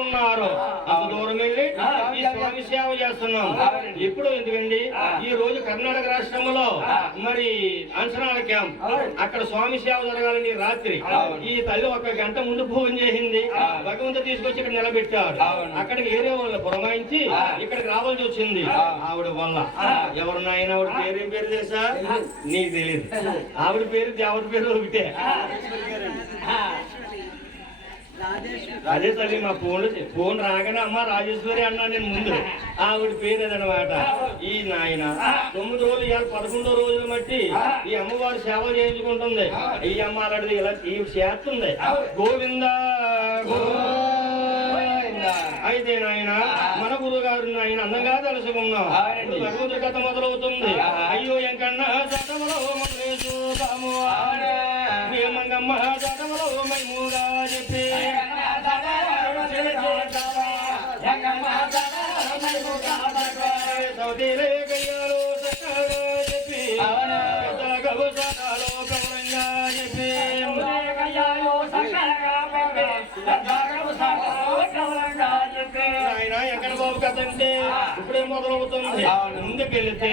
ఉన్నారు అంత దూరం వెళ్ళి ఈ స్వామి సేవ చేస్తున్నాం. ఇప్పుడు ఎందుకండి ఈ రోజు కర్ణాటక రాష్ట్రంలో మరి అంచనాల క్యాంప్ అక్కడ స్వామి సేవ జరగాలని రాత్రి ఈ తల్లి ఒక గంట ముందు ఫోన్ చేసింది. భగవంతుడు తీసుకొచ్చి ఇక్కడ నిలబెట్టాడు. అక్కడికి ఏరే వాళ్ళు పురమాయించి ఇక్కడికి రావాల్సి వచ్చింది. ఆవిడ వల్ల ఎవరు నాయన ఆవిడ పేరు పేరు తెలుసా? నీకు తెలియదు. ఆవిడ పేరు దేవుడి పేరు ఒకటే. అదే తల్లి మా ఫోన్ రాగానే అమ్మ రాజేశ్వరి అన్నా నేను ముందు. ఆవిడ పేరు అదనమాట. ఈ నాయన 9 రోజులు ఇవాళ 11వ రోజులు బట్టి ఈ అమ్మవారి సేవ చేయించుకుంటుంది. ఈ అమ్మ అలాంటిది ఇలా ఈ చేస్తుంది. గోవింద అయితే నాయన మన గురువు గారు నాయన అందంగా తెలుసుకున్నాం. భగవంతుడి కథ మొదలవుతుంది. అయ్యో ఎంకన్నా జటములో మంగమ్మ జటములో మైముగా చెప్పి సౌదీలే గయ్యాలో సకాగా చెప్పి గౌసాలో గౌరంగా చెప్పి ఆయన ఎక్కడ బాబు కదంటే ఇప్పుడే మొదలవుతుంది. ముందుకెళ్తే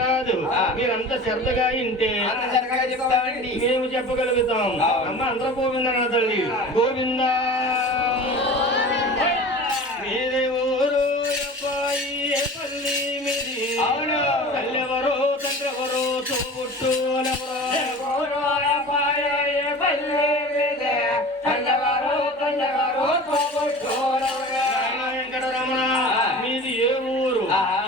రాదు. మీరంతా శ్రద్ధగా ఇంటే మేము చెప్పగలుగుతాం. అమ్మ అందరూ గోవిందనా తల్లి గోవింద. మీదే ఊరు అబ్బాయి పల్లి మీది తల్లి ఎవరో తండ్రి ఎవరో తోబుట్టు మీది ఏ ఊరు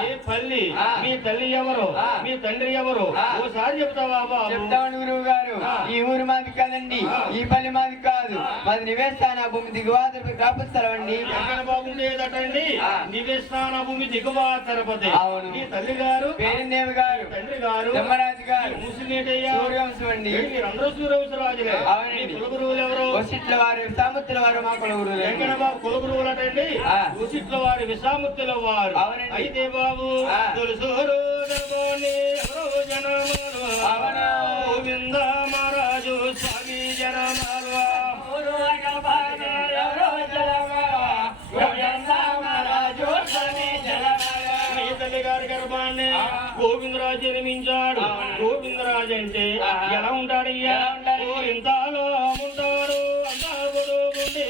ఏ పల్లి మీ తల్లి ఎవరు మీ తండ్రి ఎవరు ఓసారి చెప్తావా బాబు? చెప్తాను గురువు గారు. ఈ ఊరు మాది కాదండి, ఈ పల్లి మాది కాదు. మాది నివేస్థాన భూమి దిగువ గ్రాపస్థలం అండి. ఎక్కడ బాగుండేదటండి? నివేస్థాన భూమి దిగువ తిరుపతి. అవును. మీ తల్లి గారు పేరుదేవి గారు, తండ్రి గారు ధర్మరాజు గారు, ముసినేటయ్యా సూర్యవంశం అండి. మీరందరూ సూర్యవంశరాజులే. అవునండి. కులగురువులు ఎవరు? వసిట్ల వారు విసాముత్తుల వారు మా కులగురువులు. ఎక్కడ బాబు కులగురువులు అటండి? వసిట్ల వారు విసాముత్తుల వారు. అయితే బాబు తెలుసూరు ఎవరో జనమాలు గోవింద మహారాజు స్వామి జనమాలు మీ తల్లి గారి గర్భాన్ని గోవిందరాజు జన్మించాడు. గోవిందరాజు అంటే ఎలా ఉంటాడయ్యా? ఇంతలో ఉంటాడు అంతా బలుగుండి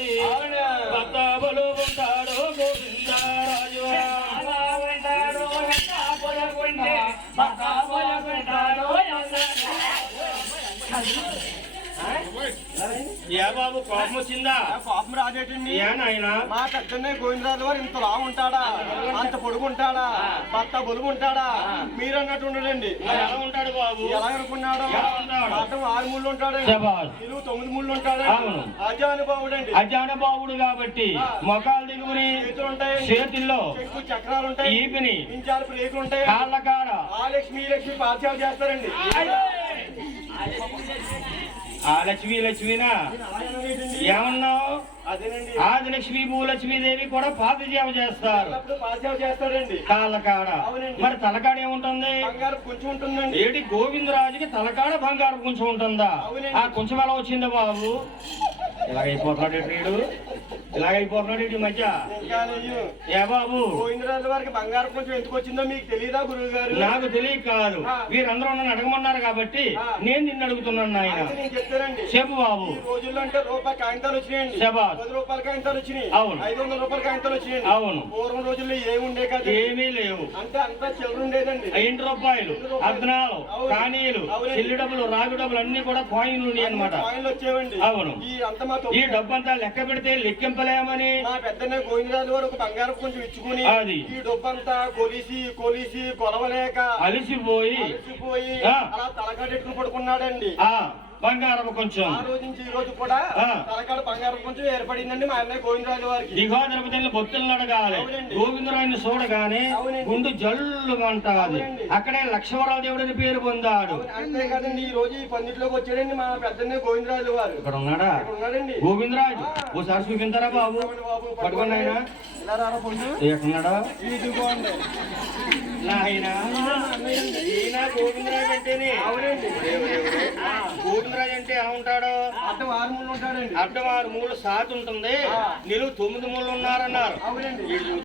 భర్త బలుగుంటాడు గోవిందరాజు. ఏ బాబు కోపం వచ్చిందా? కోపం రాజేటండి. ఏ నాయన మా పెద్దనే గోవిందరాజు వారు ఇంత లావు ఉంటాడా, అంత పొడుగుంటాడా, భర్త బొలుగుంటాడా? మీరు అన్నట్టు ఉండడండి. ఎలా ఉంటాడు బాబు? ఎలా అనుకున్నాడు? అర్థం 6 ముళ్ళు ఉంటాడండి, నిలువు 9 ముళ్ళు ఉంటాడండి. అజానుభావుడండి. అజానుభావుడు కాబట్టి మొఖాలు దిగుని చేతుల్లో చక్రాలు ఉంటాయి, ఈపిని ఇంచారు బ్రేకులు ఉంటాయి, కాళ్ళ కాడ ఆ లక్ష్మి లక్ష్మి పాఠశాల చేస్తారండి. ఆ లక్ష్మీనా ఏమన్నావు? అదేనండి. ఆదిలక్ష్మి భూలక్ష్మీదేవి కూడా పాదసేవ చేస్తారు. పాఠశాల చేస్తారండి కాళ్ళకాడ. మరి తలకాడ ఏముంటుంది? బంగారు కొంచెం ఉంటుందండి. ఏటి గోవిందరాజుకి తలకాడ బంగారు కొంచెం ఉంటుందా? ఆ కొంచెం ఎలా వచ్చిందా బాబు? ఇలాగైపోతున్నాడు వీడు, ఇలాగైపోతున్నాడు ఈ మధ్య. ఏ బాబు గోవిందరాజు వారికి బంగారు కొంచెం ఎందుకు వచ్చిందో మీకు తెలియదా గురువు గారు? నాకు తెలియక కాదు, వీరందరూ నన్ను అడగమన్నారు కాబట్టి నేను నిన్ను అడుగుతున్నాను ఆయన. నేను చెప్తానండి. చెప్పు బాబు. ఈ రోజుల్లో అంటే రూపాయి కాగితాలు వచ్చినాయండి. 10 రూపాయల కాగితాలు వచ్చినాయి. అవును. 500 రూపాయల కాగితాలు వచ్చినాయండి. అవును. పూర్వం రోజుల్లో ఏముండే కదా? ఏమీ లేవు. అంటే అంతా చిల్లర ఉండేదండి. 5 రూపాయలు, అద్నాలు, కానీలు, చెల్లి డబ్బులు, రాగు డబ్బులు అన్ని కూడా కాయిన్లు అన్నమాట. కాయిన్లు వచ్చేవండి. అవును. ఈ డబ్బంతా లెక్క పెడితే లెక్కింపలేమని మా పెద్దనే గోవిందరాజు వారు ఒక బంగారం కొంచెం ఇచ్చుకుని అది ఈ డబ్బంతా కొలిసి కొలవలేక అలిసిపోయి అలా తలకాడెట్టుకుని పడుకున్నాడండి. బంగారం కొంచెం. ఆ రోజు నుంచి ఈ రోజు కూడా తలకాడ బంగారం కొంచెం ఏర్పడిందండి మా అన్నయ్య గోవిందరాజు వారికి. దిగో తిరుపతి భక్తులను అడగాలి. గోవిందరాజుని చూడగానే గుండు జల్లు అంటాది. అక్కడే లక్ష్మీవరావు దేవుడిని పేరు పొందాడు. అంతే కదండి. ఈ రోజు ఈ పందిట్లోకి వచ్చాడండి మా పెద్దనే గోవిందరాజు వారు. ఇక్కడ ఉన్నాడా? ఉన్నాడండి గోవిందరాజు. ఓసారి చూపించారా బాబు? పట్టుకోండి ఆయన. ఎక్కడున్నాడా? ఇదిగోండి నాయన గోవిందరాజు అంటేనే గోవిందరాజు అంటే ఎలా ఉంటాడు? అడ్డం 6 మూలు ఉంటాడండి. అడ్డం 6 మూలు సాతి ఉంటుంది, నిలువు 9 మూలు ఉన్నారన్నారు. అవునండి.